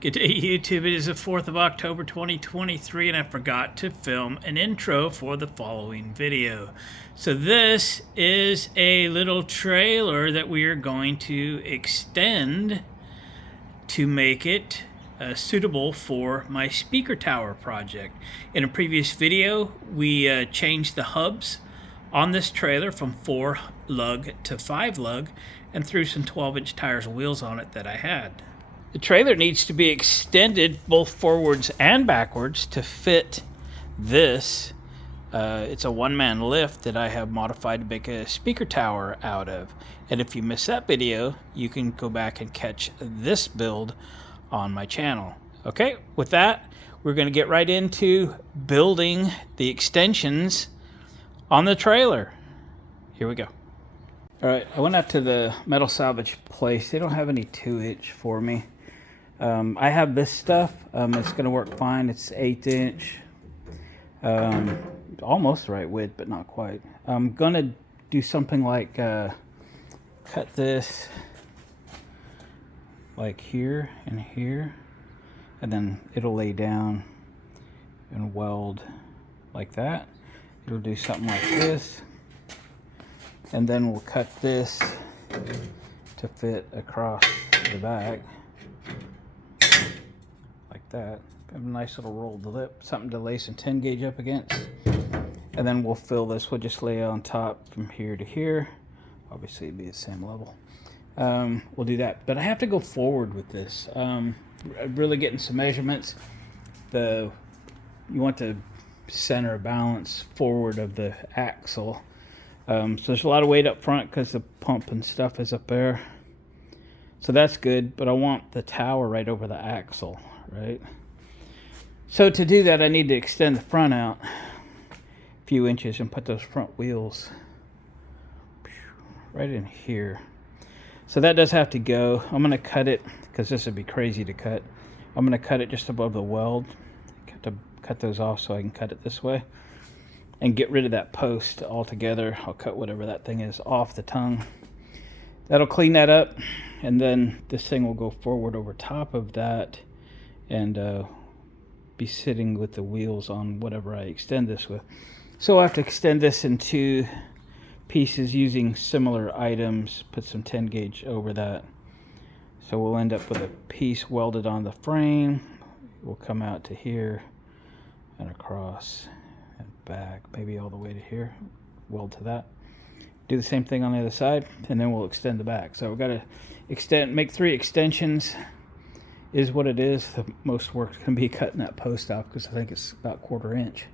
Good day, YouTube. It is the 4th of October 2023, and I forgot to film an intro for the following video. So this is a little trailer that we are going to extend to make it suitable for my speaker tower project. In a previous video, we changed the hubs on this trailer from 4 lug to 5 lug and threw some 12-inch tires and wheels on it that I had. The trailer needs to be extended both forwards and backwards to fit this. It's a one-man lift that I have modified to make a speaker tower out of. And if you missed that video, you can go back and catch this build on my channel. Okay, with that, we're going to get right into building the extensions on the trailer. Here we go. All right, I went out to the metal salvage place. They don't have any 2-inch for me. I have this stuff. It's going to work fine. It's 1/8 inch. Almost the right width, but not quite. I'm going to do something like cut this like here and here, and then it'll lay down and weld like that. It'll do something like this, and then we'll cut this to fit across the back like that. Got a nice little rolled lip, something to lay some 10 gauge up against, and then we'll fill this. We'll just lay it on top from here to here. Obviously it'd be the same level. We'll do that, but I have to go forward with this. Really getting some measurements. You want the center of balance forward of the axle. So there's a lot of weight up front because the pump and stuff is up there. So that's good, but I want the tower right over the axle, right? So to do that, I need to extend the front out a few inches and put those front wheels right in here. So that does have to go. I'm going to cut it because this would be crazy to cut. I'm going to cut it just above the weld. Cut those off so I can cut it this way and get rid of that post altogether. I'll cut whatever that thing is off the tongue. That'll clean that up, and then this thing will go forward over top of that and be sitting with the wheels on whatever I extend this with. So I'll have to extend this in 2 pieces using similar items, put some 10 gauge over that. So we'll end up with a piece welded on the frame. We'll come out to here and across and back, maybe all the way to here, weld to that. Do the same thing on the other side, and then we'll extend the back. So we've got to make 3 extensions is what it is. The most work's going to be cutting that post off because I think it's about 1/4 inch.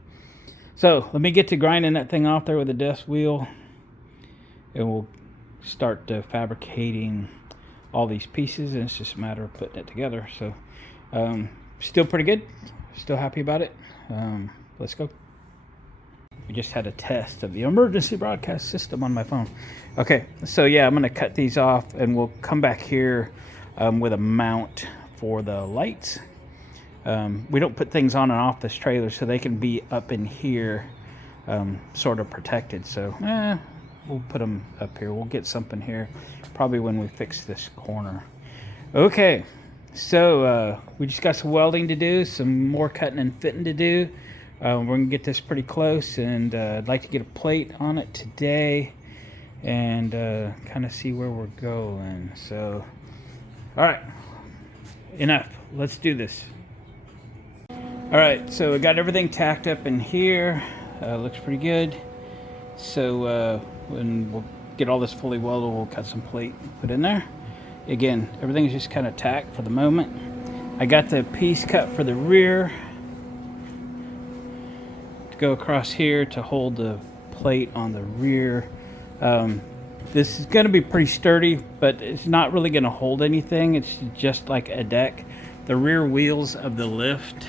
So let me get to grinding that thing off there with the desk wheel, and we'll start fabricating all these pieces, and it's just a matter of putting it together. So still pretty good, still happy about it. Let's go. We just had a test of the emergency broadcast system on my phone. Okay, so yeah, I'm going to cut these off, and we'll come back here with a mount for the lights. We don't put things on and off this trailer, so they can be up in here, sort of protected. So we'll put them up here. We'll get something here probably when we fix this corner. Okay, so we just got some welding to do, some more cutting and fitting to do. We're going to get this pretty close, and I'd like to get a plate on it today and kind of see where we're going. So, all right, enough. Let's do this. All right, so I got everything tacked up in here. Looks pretty good. So when we'll get all this fully welded, we'll cut some plate and put in there. Again, everything's just kind of tacked for the moment. I got the piece cut for the rear to go across here to hold the plate on the rear. This is going to be pretty sturdy, but it's not really going to hold anything. It's just like a deck. The rear wheels of the lift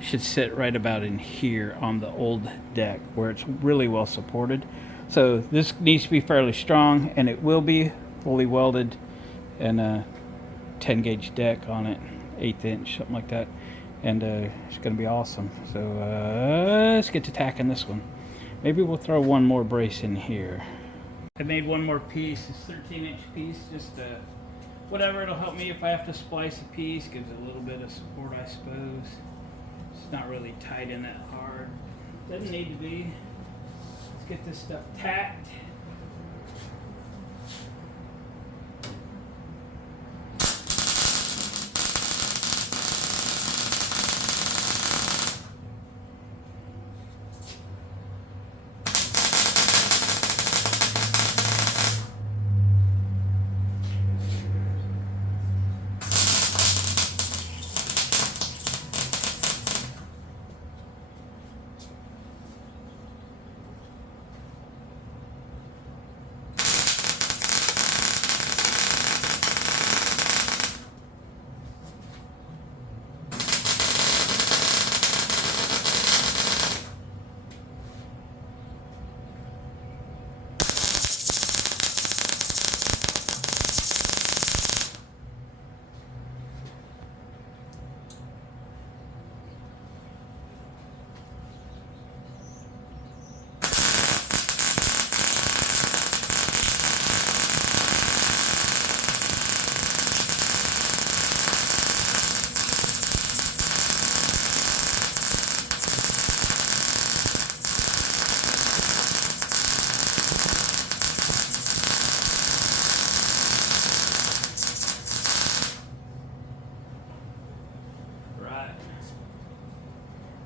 should sit right about in here on the old deck where it's really well supported. So this needs to be fairly strong, and it will be fully welded, and a 10 gauge deck on it, 1/8 inch, something like that, and it's going to be awesome. So let's get to tacking this one. Maybe we'll throw one more brace in here. I made one more piece, this 13-inch piece, just to whatever, it'll help me if I have to splice a piece. Gives it a little bit of support, I suppose. It's not really tight in that hard. Doesn't need to be. Let's get this stuff tacked.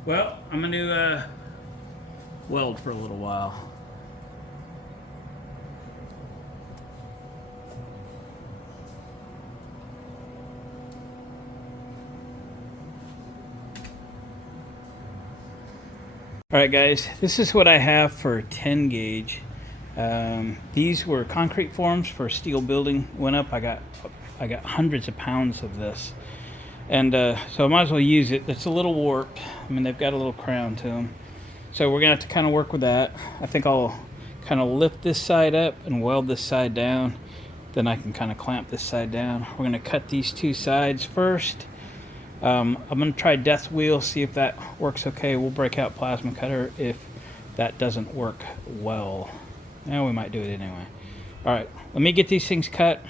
Well, I'm going to weld for a little while. Alright guys, this is what I have for 10 gauge. These were concrete forms for steel building. Went up, I got hundreds of pounds of this. And so I might as well use it. It's a little warped. I mean, they've got a little crown to them. So we're going to have to kind of work with that. I think I'll kind of lift this side up and weld this side down. Then I can kind of clamp this side down. We're going to cut these two sides first. I'm going to try death wheel, see if that works okay. We'll break out plasma cutter if that doesn't work well. Yeah, we might do it anyway. All right, let me get these things cut.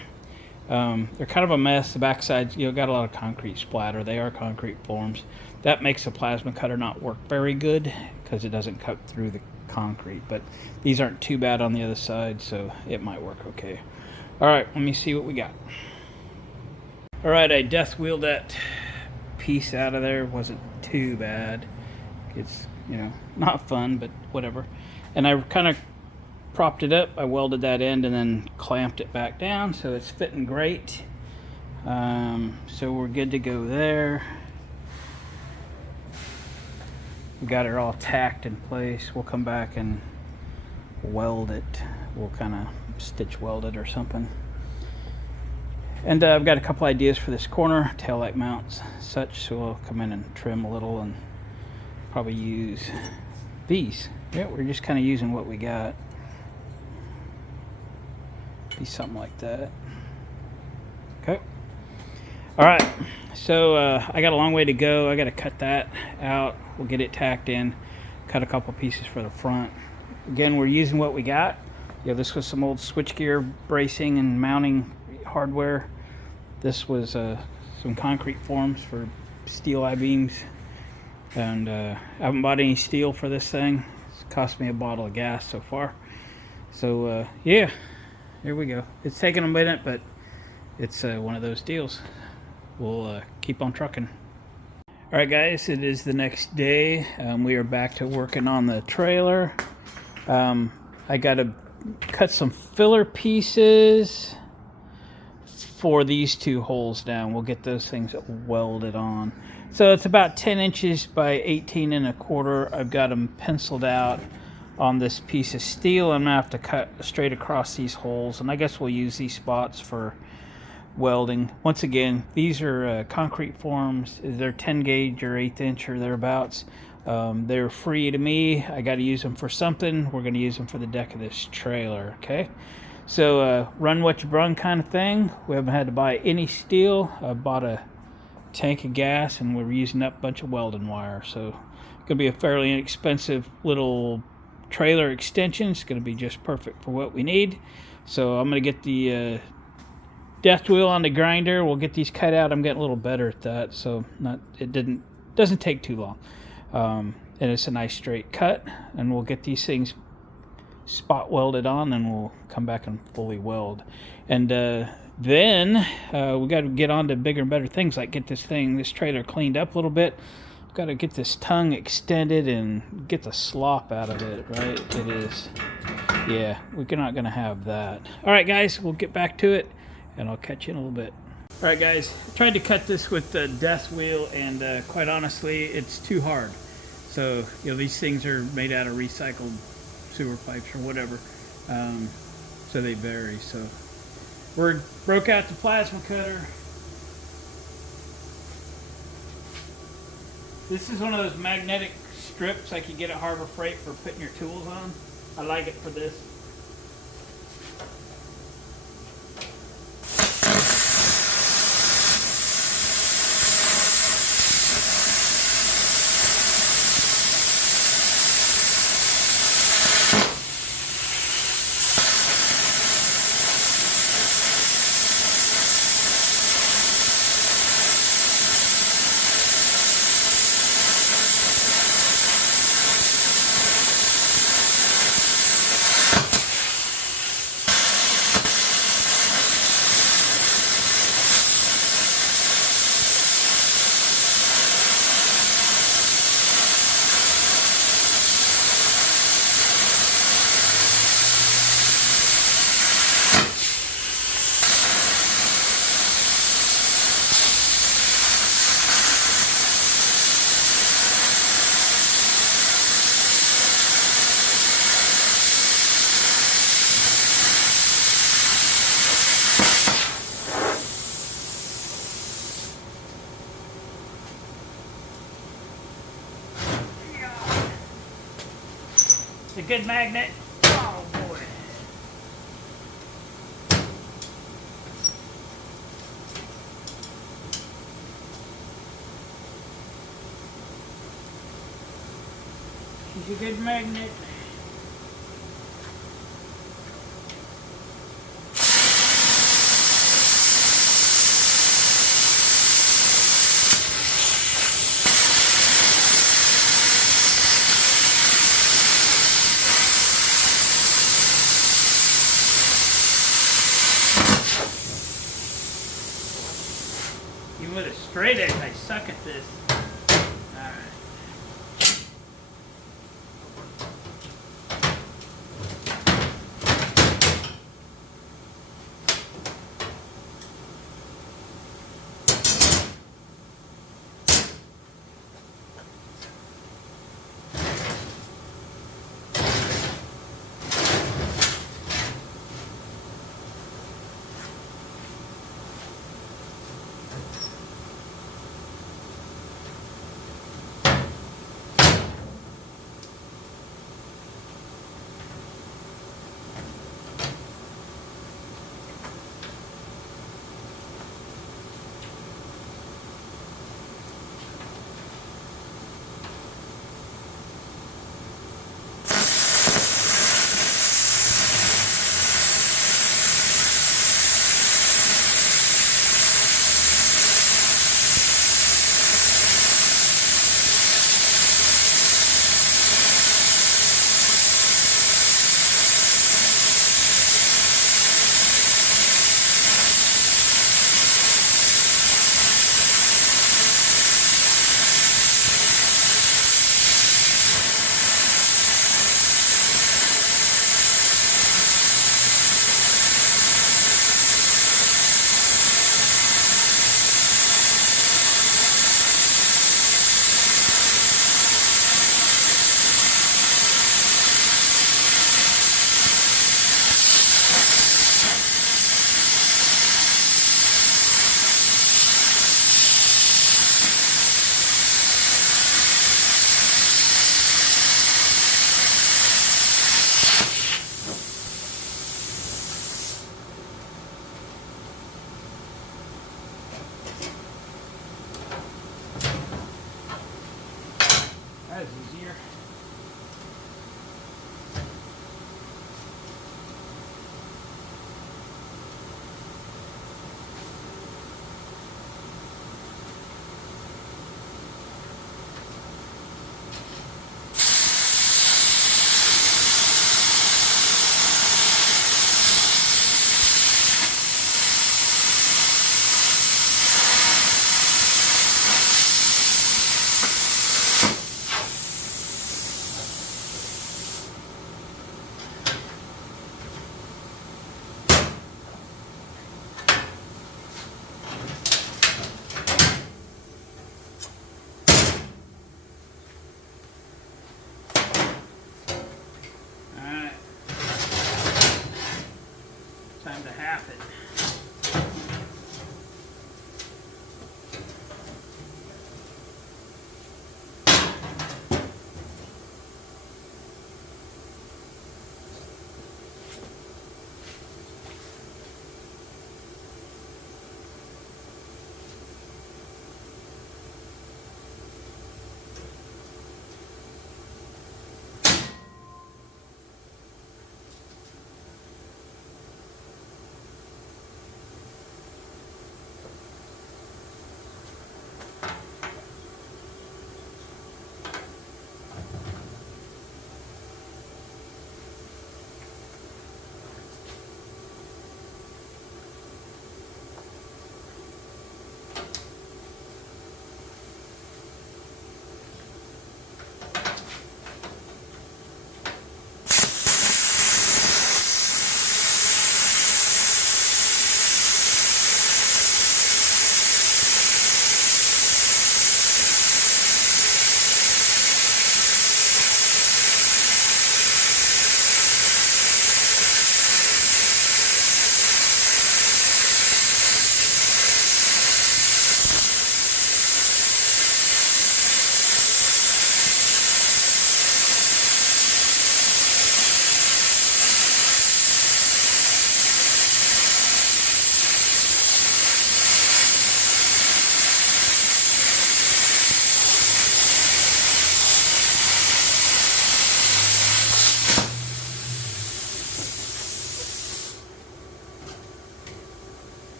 They're kind of a mess. The backside, got a lot of concrete splatter. They are concrete forms. That makes the plasma cutter not work very good because it doesn't cut through the concrete. But these aren't too bad on the other side, so it might work okay. All right, let me see what we got. All right, I death wheeled that piece out of there. Wasn't too bad. It's, not fun, but whatever. And I kind of propped it up. I welded that end and then clamped it back down, so it's fitting great. So we're good to go there. We got it all tacked in place. We'll come back and weld it. We'll kind of stitch weld it or something. And I've got a couple ideas for this corner, tail light mounts, such. So we'll come in and trim a little and probably use these. Yeah, we're just kind of using what we got. Be something like that. Okay. All right. So I got a long way to go. I got to cut that out. We'll get it tacked in. Cut a couple pieces for the front. Again, we're using what we got. This was some old switchgear bracing and mounting hardware. This was some concrete forms for steel I-beams. And I haven't bought any steel for this thing. It's cost me a bottle of gas so far. So yeah. Here we go. It's taking a minute, but it's one of those deals. We'll keep on trucking. All right, guys, it is the next day. We are back to working on the trailer. I got to cut some filler pieces for these two holes down. We'll get those things welded on. So it's about 10 inches by 18 1/4. I've got them penciled out on this piece of steel. I'm gonna have to cut straight across these holes, and I guess we'll use these spots for welding. Once again, these are concrete forms. They're 10 gauge or 1/8 inch or thereabouts. They're free to me. I got to use them for something. We're going to use them for the deck of this trailer. Okay, so run what you brung kind of thing. We haven't had to buy any steel. I bought a tank of gas, and we're using up a bunch of welding wire. So it's gonna be a fairly inexpensive little trailer extension. It's going to be just perfect for what we need. So I'm going to get the death wheel on the grinder. We'll get these cut out. I'm getting a little better at that, so doesn't take too long. And it's a nice straight cut, and we'll get these things spot welded on, and we'll come back and fully weld. And then we got to get on to bigger and better things, like get this trailer cleaned up a little bit. Got to get this tongue extended and get the slop out of it, right? It is, yeah, we're not going to have that. All right, guys, we'll get back to it, and I'll catch you in a little bit. All right, guys, I tried to cut this with the death wheel, and quite honestly, it's too hard. So, you know, these things are made out of recycled sewer pipes or whatever, so they vary. So we broke out the plasma cutter. This is one of those magnetic strips like you get at Harbor Freight for putting your tools on. I like it for this. It's a good magnet. Oh boy. She's a good magnet. Even with a straight edge, I suck at this. Alright.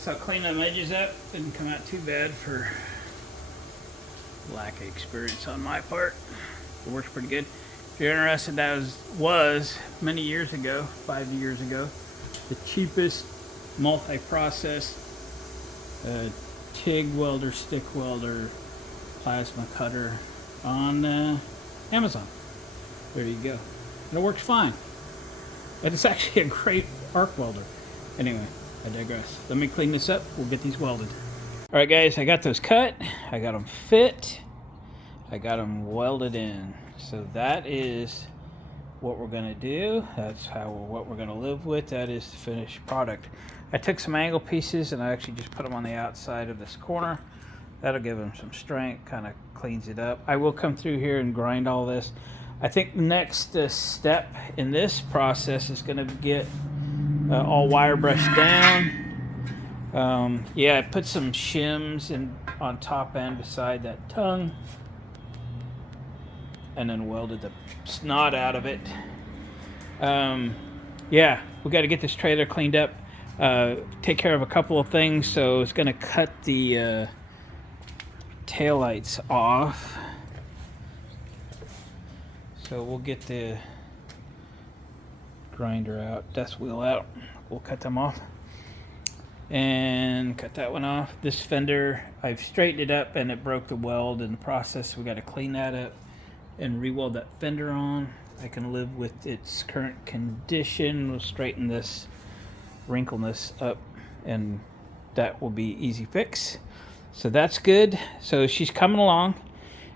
Guess I'll clean them edges up. Didn't come out too bad for lack of experience on my part. It works pretty good. If you're interested, that was many years ago, 5 years ago, the cheapest multi-process TIG welder, stick welder, plasma cutter on Amazon. There you go. And it works fine. But it's actually a great arc welder. Anyway, I digress. Let me clean this up. We'll get these welded. All right, guys, I got those cut. I got them fit. I got them welded in. So that is what we're gonna do. That's what we're gonna live with. That is the finished product. I took some angle pieces and I actually just put them on the outside of this corner. That'll give them some strength, kind of cleans it up. I will come through here and grind all this. I think next step in this process is gonna get all wire brushed down. Yeah, I put some shims on top end beside that tongue, and then welded the snot out of it. Yeah, we got to get this trailer cleaned up. Take care of a couple of things. So it's going to cut the taillights off. So we'll get the grinder out, dust wheel out. We'll cut them off. And cut that one off. This fender, I've straightened it up and it broke the weld in the process. We got to clean that up and re-weld that fender on. I can live with its current condition. We'll straighten this wrinkleness up and that will be easy fix. So that's good. So she's coming along.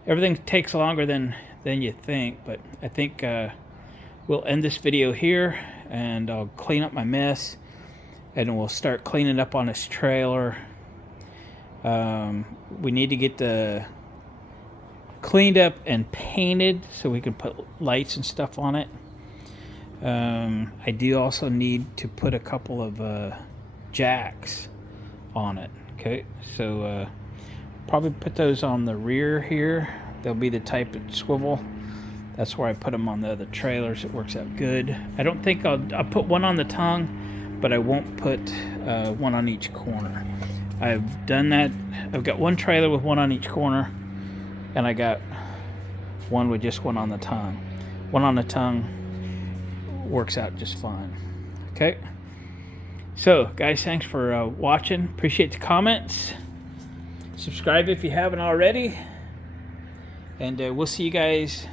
Everything takes longer than you think, but I think we'll end this video here and I'll clean up my mess and we'll start cleaning up on this trailer. We need to get the cleaned up and painted so we can put lights and stuff on it. I do also need to put a couple of jacks on it. Okay, so probably put those on the rear here. They'll be the type of swivel. That's where I put them on the other trailers. It works out good. I don't think I'll put one on the tongue, but I won't put one on each corner. I've done that. I've got one trailer with one on each corner, and I got one with just one on the tongue. One on the tongue works out just fine. Okay. So, guys, thanks for watching. Appreciate the comments. Subscribe if you haven't already. And we'll see you guys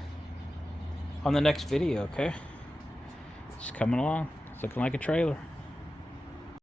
on the next video, okay? It's coming along. It's looking like a trailer.